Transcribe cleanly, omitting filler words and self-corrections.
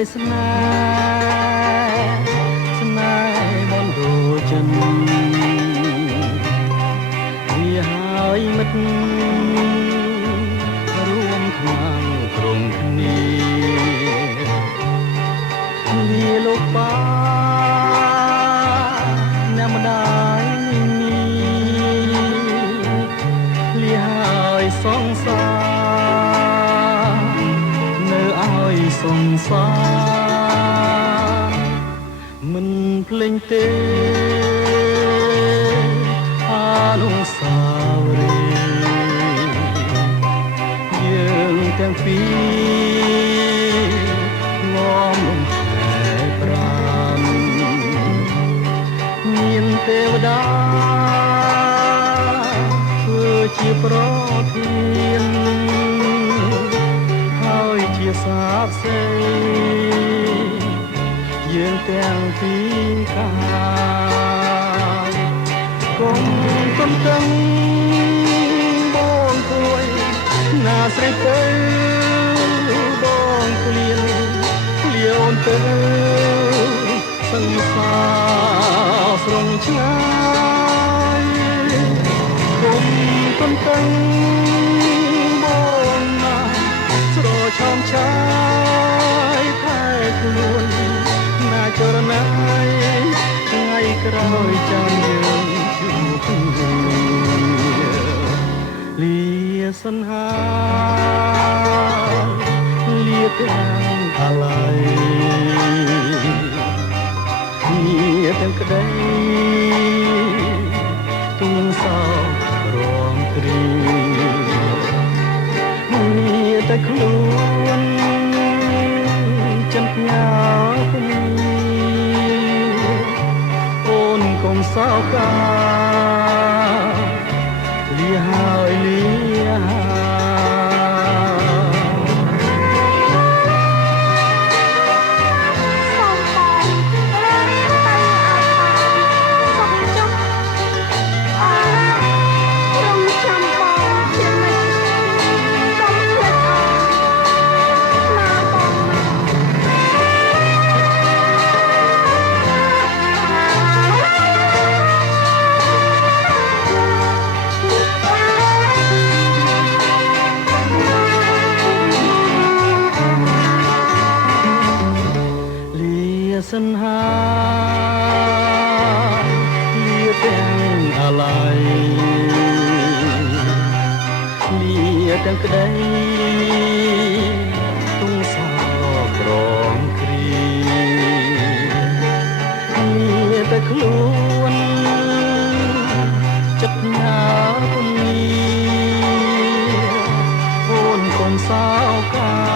យស្នេហ៍ស្នេហ៍បនដូចចិនវាហើយមិត្តរួមខ្មាំងក្រុមគ្នាវាលោកបាអ្នកម្ដាយលីហើយសងសានៅឲ្យសងសាមិនភ្លេចទេអនុស្សាវរីយ៍យើងទាំងពីរងំលំខែប្រាំមានទេវតាធ្វើជាប្រធានហើយជាសាបសេយើងទាំងពីរខាងគុំកំតឹងបងគួយណាស្រីទៅបងក្លៀនក្លៀនទៅសង្សារស្រងឆ្ងាយគុំកំតឹងបងណាស្រឆោមឆាយថែខ្លួនណាចរណៃថ្ងៃក្រោយចាំយើងជួបគ្នាលាសន្ហាលាទាំងអាឡ័យលាទាំងក្តីទុំសោរងគ្រីលាតែខ្លួនចំញ៉ាគ្នាអូនកុំសោកាលាហើយលាសន្ហាលាទាំងអាឡ័យលាទាំងក្តីទុំសោក្រងគ្រីលាតែខ្លួនចិត្តញ៉ាពុនីអូនកុំសោកា